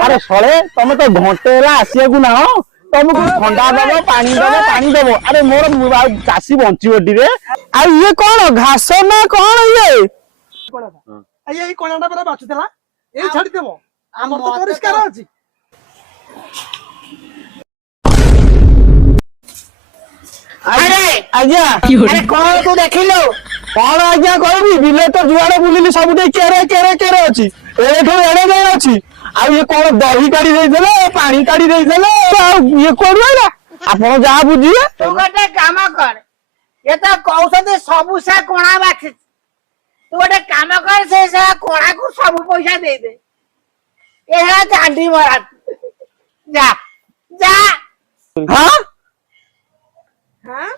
अरे सड़े तुम तो घंटे आसिया ना तुमको ठंडा दब पानी दब अरे मोर चाषी बंचो टे ये कौन घास ना कौन ये कोणाटा परा बाचुला ये छाड़ी देबो हमर तो परिष्कार अछि अरे आज्ञा अरे कौन तू देखिलो कौन आज्ञा कहबी बिले तो जुआड़े बुलिली सब दे केरे केरे केरे अछि एठो एड़े गए अछि आ ये कौन दही काढी दे देले पानी काढी दे देले ये कोडुला आपण जा बुझिए तू गोटे काम कर ये तो कौसते सबु से कोणा बाछि तू गोटे काम कर से कोणा को सब पैसा दे दे ये है चांदी मरा जा जा हां हां